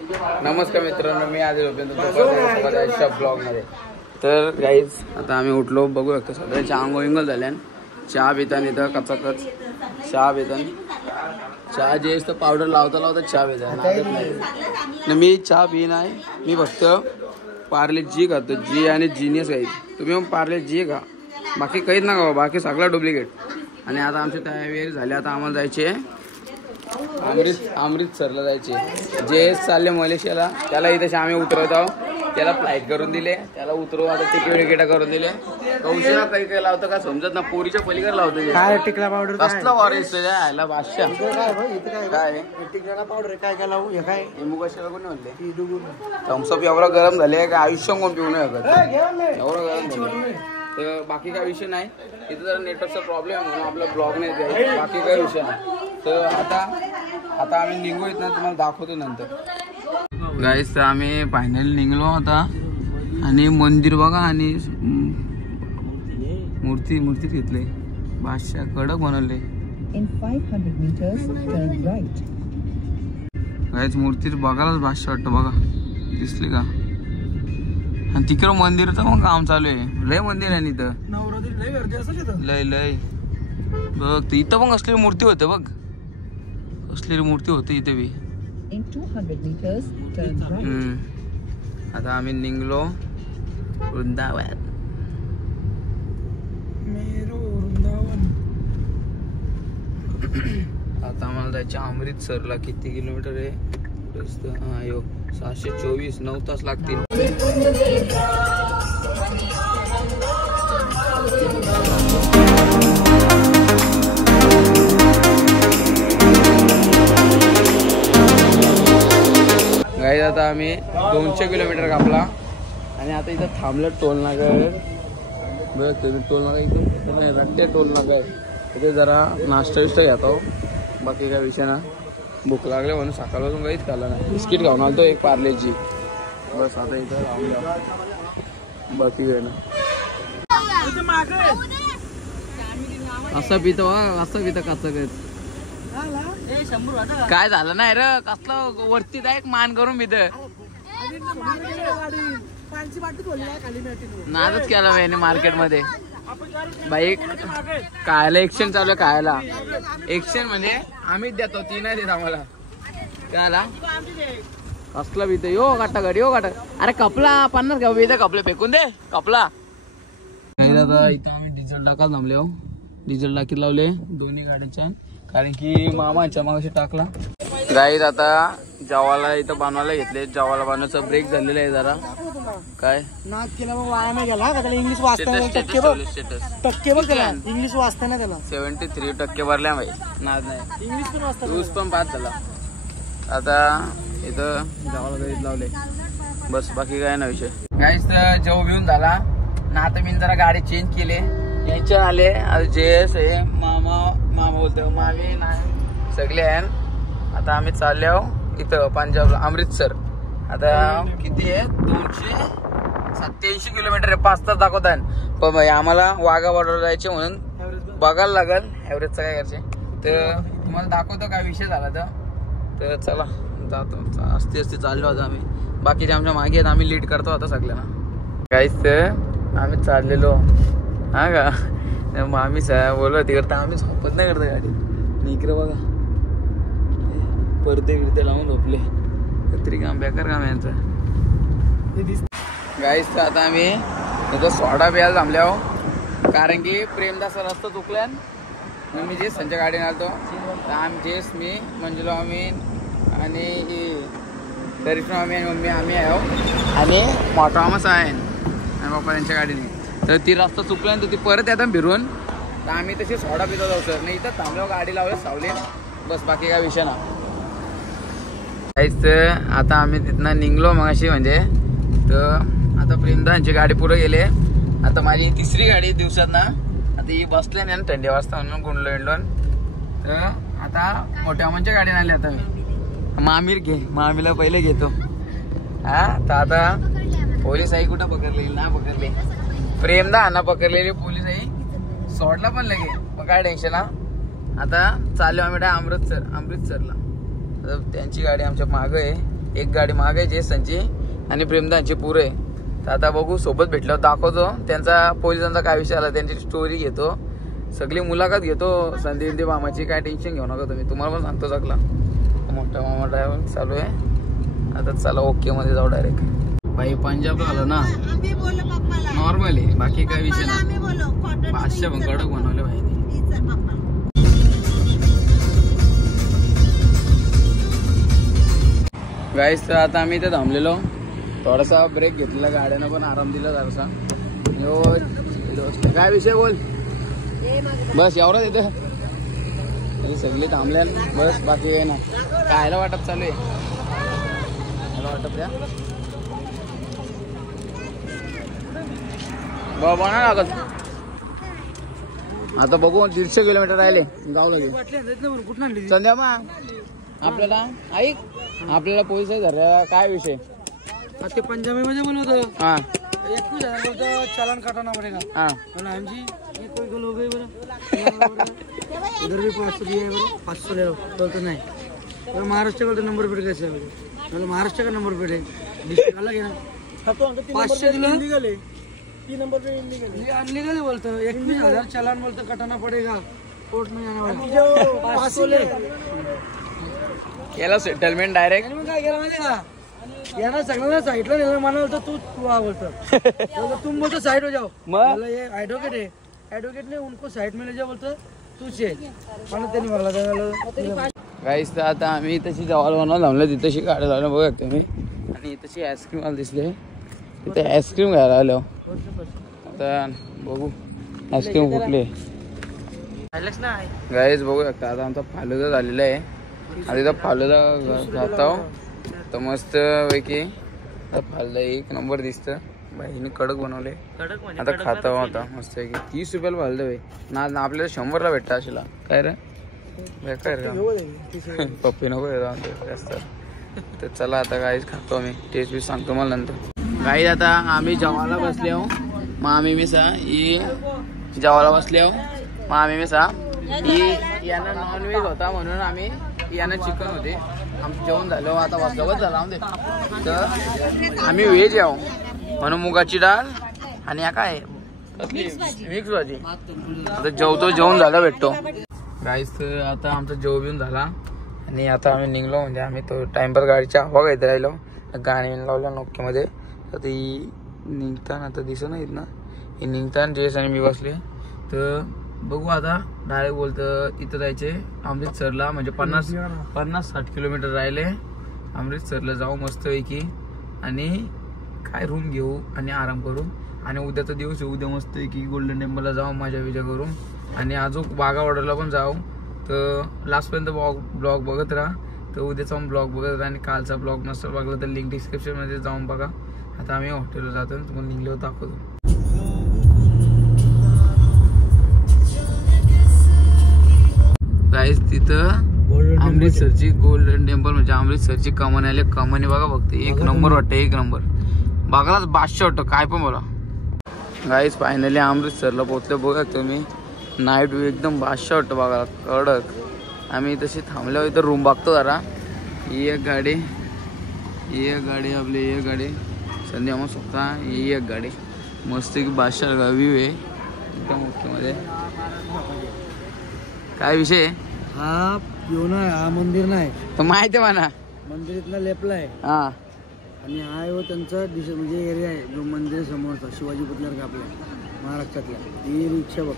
नमस्कार मित्रांनो, मी आदिल उपेंद्र ब्लॉग मध्ये. तर गाईज आता आम्ही उठलो, बघू शकतो सगळ्यांच्या आंघोळ झाल्यान. चहा पितान इथं कचाकच चहा पितान. चहा जे तर पावडर लावता लावता चहा पिता. मी चहा पी नाही, मी फक्त पार्ले जी खातो. जी आणि जीनियस गाईज. तुम्ही मग पार्ले जी खा, बाकी काहीच ना खावा, बाकी सगळा डुप्लिकेट. आणि आता आमची तयारी झाली. आता आम्हाला जायचे अमृतसरला जायचे. जे चालले मलेशियाला, त्याला इथे आम्ही उतरवत आहोत. त्याला फ्लाईट करून दिले, त्याला उतरवू. आता तिकीट करून दिले. कौशला काही काही लावतं का समजत ना, पोरीच्या पलीकडे लावतं. काय टिकला पावडर कसला वारायचं यायला बादशाह काय टिकला पावडर काय काय लावू? हे काय कशाला कोणी म्हणले? थम्सअप एवढं गरम झाले का आयुष्य कोण पिऊ नये एवढं गरम झालं. तर बाकी काय विषय नाही. इथं जरा नेटवर्कचा प्रॉब्लेम आहे म्हणून आपला ब्लॉग नाही द्यायचा, बाकी काही विषय नाही. तर आता आम्ही निघू येत ना, तुम्हाला दाखवतो नंतर. गाईस तर आम्ही फायनली निघलो आता. आणि मंदिर बघा, आणि मूर्ती घेतले. बादशाह कडक बनवले. गाईस मूर्ती बघायलाच बादशाह वाटतं बघा, दिसले का? आणि तिकडं मंदिरचं मग काम चालू आहे. लय मंदिर आहे इथं, लय बघ. इथं पण असलेली मूर्ती होते बघ, असलेली मूर्ती होती इथे बी. आता आम्ही निघलो वृंदावन. आता आम्हाला जायचं अमृतसरला. किती किलोमीटर आहे? 724. 9 तास लागतील. गाईज आता आम्ही 200 किलोमीटर कापला. आणि आता इथं थांबलं टोल नाका आहे बघ. तुम्ही टोल नाका इथं रट्टे टोल नाका आहे. तिथे जरा नाश्ता विष्टा घेतो, बाकी काय विषय ना. भूक लागले म्हणून सकाळपासून काहीच खाल्ला नाही. बिस्किट खाऊन आलतो एक पार्लेची, बस. आता इथं राहून जा, बाकी काय ना. असं पितो कसं काय झालं नाही र. कसलं वरती एक मान करून पित नादच केला मी मार्केट मध्ये. बाई खायला एक्सचेंज चालू आहे. खायला एक्सचेंज म्हणजे आम्हीच देतो, ती नाही देत आम्हाला. त्याला कसला पित यो काटा गाडी यो काटा. अरे कपला 50 घ्या इथं, कपले फेकून दे कपला. आता इथं आम्ही डिझेल टाकायला थांबले हो. डिझेल टाकीत लावले दोन्ही गाड्यांच्या, कारण की मामाच्या मागाशी टाकला. गाईत आता जवाला इथं बनवायला घेतले. जवाला बनवायचा ब्रेक झालेला आहे जरा. काय नाद केला मग वाया नाही गेला का? त्याला इंग्लिश वाचता टक्के बघ त्याला इंग्लिश वाचता ना. त्याला 73% भरल्या भाई. नाद नाही, इंग्लिश पण वाचता. यूज पण पास झाला. आता इथं जवाला गाडीत लावले, बस. बाकी काय ना विषय. गाईस जेव घेऊन झाला ना. आता मी जरा गाडी चेंज केली. यांच्या आले जेस आहे, मामा बोलतो, मामी नाही, सगळे आहे. आता आम्ही चालले आहो इथं पंजाबला, अमृतसर. आता किती आहे? 287 किलोमीटर आहे. 5 तास दाखवत आहे. पण भाई आम्हाला वाघा बॉर्डर जायचे म्हणून बघायला लागल ॲव्हरेजचं काय करायचे. तर तुम्हाला दाखवतो काय विषय झाला तर चला जातो. असते चाललो आता आम्ही. बाकीचे आमच्या मागे आहेत, आम्ही लीड करतो आता सगळ्यांना. काहीच आम्ही चाललेलो हा का. मामी बोललो तिकडं आम्ही झोपत नाही करतो गाडी. इकडे बघा पडदे बिडते लावून झोपले. तरी काम बेकार काम यांचं. गाईस तर आता आम्ही इथं सोडा प्यायला थांबले आहो, कारण की प्रेमदासा रस्ता चुकल्या. मी जेस त्यांच्या गाडीने आलतो. तर आम्ही जेस, मी, मंजुला मामी आणि करिश्मा मामी आणि मम्मी आम्ही आहो. आणि मोठा मामाच आहे आणि पप्पा त्यांच्या गाडीने. तर ती रस्ता चुकला तर ती परत येतात फिरून. तर आम्ही तशी सोडा पितो जाऊ सर नाही. इथं थांबलो, गाडी लावले सावली, बस. बाकी काय विषय ना. आता आम्ही तिथनं निघलो मगाशी म्हणजे. तर आता प्रेमदांची गाडी पुढे गेले. आता माझी 3री गाडी दिवसात ना. आता ही बसले नाही थंडी वाजता म्हणून गुंडलो इंडोन. तर आता मोठ्या मामांच्या गाडीने आली. आता मी मामीला पहिले घेतो. हा तर आता पोलीस आई कुठं पकडले ना पकडले. प्रेमदा ना पकडलेली पोलीस आई सोडला पण लगे. मग काय टेन्शन हा. आता चालू आम्ही अमृतसरला. त्यांची गाडी आमच्या मागं आहे. एक गाडी मागायची संची आणि प्रेमदानची पुरे. तर आता बघू, सोबत भेटल्यावर दाखवतो त्यांचा पोलिसांचा काय विषय आला, त्यांची स्टोरी घेतो, सगळी मुलाखत घेतो संदीप मामाची. काय टेन्शन घेऊ नका तुम्ही, तुम्हाला पण सांगतो सगळा. मोठा मामा ड्रायव्हर चालू आहे आता. चला ओके मध्ये जाऊ डायरेक्ट. भाई पंजाबला आलो ना, नॉर्मल आहे, बाकी काय विषय नाही. 500 पण कडक बनवले भाई. गाईस तर आता आम्ही इथे थांबलेलो, थोडासा ब्रेक घेतलेला, गाड्यानं पण आराम दिला जरासा. काय विषय बोल. बस एवढंच येतं, सगळी थांबल्या बस, बाकी काही ना. खायला वाटप चालू आहे, खायला वाटप द्या बाबा ना लागत. आता बघू 150 किलोमीटर राहिले गाव लगे. संध्या मग आपल्याला ऐक, आपल्याला पोलीस धरला काय विषय. ते पंजाबी मध्ये बोलवतो. हाँ 21,000 बोलतो, चालान काटाना पड़ेगा. हाँ मैम जी ये कोई गल हो गई बरा, उधर भी 500 दिए बरा, 500 ले लो. बोलते नहीं तो महाराष्ट्र का नंबर प्लेट कैसे है, मतलब महाराष्ट्र का नंबर प्लेट है, डिस्ट्रिक्ट अलग है ना. 500 दिला, 3 नंबर पे इनलीगल, ये अनलीगल है बोलते. 21,000 चालान बोलते काटाना पड़ेगा, कोर्ट में जाना पड़ेगा. 500 ले केला सेटलमेंट डायरेक्ट. काय केलं माहिती का, याना सगळ्यांना साईडला नेलं, मला बोलतो तू बोलतो तुम बोलतो साइड हो जाओ. मला ये एडवोकेट है, एडवोकेट ने उनको साइड में ले जाओ बोलतो तूच आहे. मला त्यांनी मला गाईस तर आता आम्ही तशी जवळ बनवून थांबलो, तिथेशी गाडी लावलं बघा तुम्ही. आणि तशी आईस्क्रीम मला दिसले, तिथे आईस्क्रीम घ्यायला आलो. आता बघू आईस्क्रीम कुठली गाईस बघू शकता. आता आमचा फालुदा झालेला आहे, आता इथं फालुदा खातो तर मस्त पैकी. फालुदा एक नंबर दिसतं, बाईने कडक बनवले. आता खाता आता मस्त पैकी. 30 रुपयाला फालुदा भाई ना, आपल्याला 100ला भेटतं असेला. काय रे बेकार का पप्पी नको जास्त. तर चला आता गाईच खातो आम्ही, टेस्ट बी सांगतो मला नंतर. गाईज आता आम्ही जेवायला बसले आहो, मामी मिसा ही जेवायला बसले आहो. मामी मिसा ही यांना नॉनव्हेज होता म्हणून आम्ही, यांना चिकन होते. आमचं जेवण झालं, आता वाजवत झालं तर आम्ही व्हेज आहो म्हणून मुगाची डाळ आणि या काय मिक्स भाजी. आता जेवतो, जेवण झालं भेटतो गाईस. तर आता आमचा जेव बिवून झाला आणि आता आम्ही निघलो. म्हणजे आम्ही तो टाइमपास गाडीच्या हवा घेत राहिलो, गाणी लावल्या नोक्यामध्ये. तर ती निघताना आता दिसत नाहीत ना, हे निघताना ड्रेस आणि मी बसले. तर बघू आता डायरेक्ट बोलतं इथं जायचे अमृतसरला, म्हणजे 50-60 किलोमीटर राहिले. अमृतसरला जाऊ मस्तपैकी आणि काय रूम घेऊ आणि आराम करू. आणि उद्याचा दिवस आहे, उद्या मस्तपैकी गोल्डन टेम्पलला जाऊ मजा विजा करून. आणि अजून बागा ऑर्डरला पण जाऊ. तर लास्टपर्यंत ब्लॉग बघत राहा. तर उद्याचा पण ब्लॉग बघत राहा आणि कालचा ब्लॉग नसेल बघला तर लिंक डिस्क्रिप्शनमध्ये जाऊन बघा. आता आम्ही हॉटेलला जातो, तुम्हाला निघलो दाखवतो. गाईस तिथं अमृतसरची गोल्डन टेम्पल म्हणजे अमृतसरची कमान आले. कमानी बघा फक्त एक नंबर वाटतं, एक नंबर बघायलाच बादशाह वाटतं, काय पण बोला. गाईस फायनली अमृतसरला पोहोचले बघा तुम्ही. नाईट व्ह्यू एकदम बादशाह वाटतं बघा, कडक. आम्ही तशी थांबल्यावर इथं रूम बघतो जरा. ही एक गाडी, ही एक गाडी आपली, एक गाडी संध्या मग स्वतः, ही एक गाडी मस्त की बादशाह व्ह्यू आहे एकदम ओकेमध्ये. काय विषय हा पिओना, हा मंदिर नाही तर माहिती आहे मला, मंदिर इथला लेपला आहे. हा आणि हा वो त्यांचा म्हणजे एरिया आहे जो मंदिर समोरचा शिवाजी पुतळ्यावर का आपल्या महाराष्ट्रातला. ही रिक्षा बघ.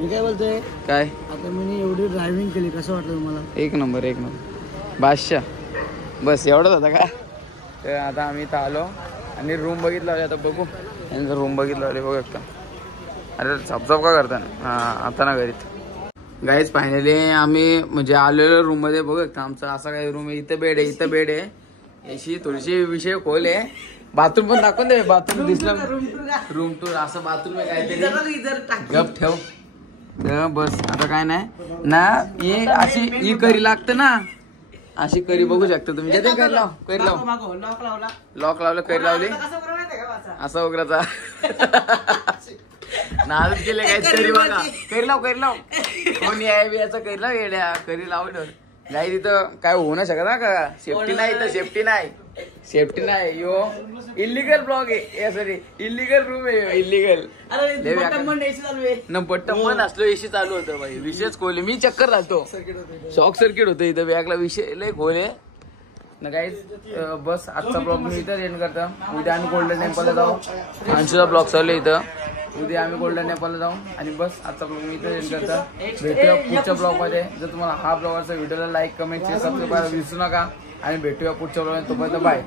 मी काय बोलतोय, काय आता मी एवढी ड्रायव्हिंग केली, कसं वाटलं तुम्हाला? एक नंबर, एक नंबर बादशाह. बस एवढंच होता का. तर आता आम्ही इथं आलो आणि रूम बघितला. आता बघू यांचा रूम बघितला बघू शकता. अरे झपझप का करता ना. हा आता ना घरीत गाईज फायनली आम्ही म्हणजे आलेलो रूम मध्ये बघू शकता. आमचा असा काही रूम आहे, इथं बेड आहे, इथं बेड आहे. याची थोडीशी विषय खोल आहे. बाथरूम पण दाखवून दे, बाथरूम दिसलं रूम टूर असं बाथरूम आहे काहीतरी, गप ठेव. तर बस आता काय नाही ना, ही अशी ही करी लागतं ना, अशी करी बघू शकता तुम्ही. जे करी लाव, करी लाव, लॉक लावलं, करी लावली असा उघडाचा नाच केले काय करी बघा. करी लाव, करी लाव, कोणी आहे याचा करी लाव, येड्या करी लावलं. नाही तिथं काय होऊ नाही शकत ना का, सेफ्टी नाही इथं, सेफ्टी नाही यो इलिगल ब्लॉग आहे, सॉरी इलिगल रूम आहे, इलिगल बटन असलो एसी चालू होतं भाई, विशेष खोले मी चक्कर घालतो, शॉक सर्किट होतं इथं बॅगला, विषय लय खोले ना गाईज. बस आजचा ब्लॉग मी इथं एंड करतो. उद्या आम्ही गोल्डन टेम्पलला जाऊ, अंशूचा ब्लॉग चालू इथं, उद्या आम्ही गोल्डन टेम्पलला जाऊ आणि बस आजचा ब्लॉग मी इथं एंड करतो. भेटूया पुढच्या ब्लॉग मध्ये. जर तुम्हाला हा ब्लॉगचा व्हिडिओला लाईक कमेंट शेअर सबस्क्राईब करायला विसरू नका आणि भेटूया पुढच्या ब्लॉग. तोपर्यंत बाय.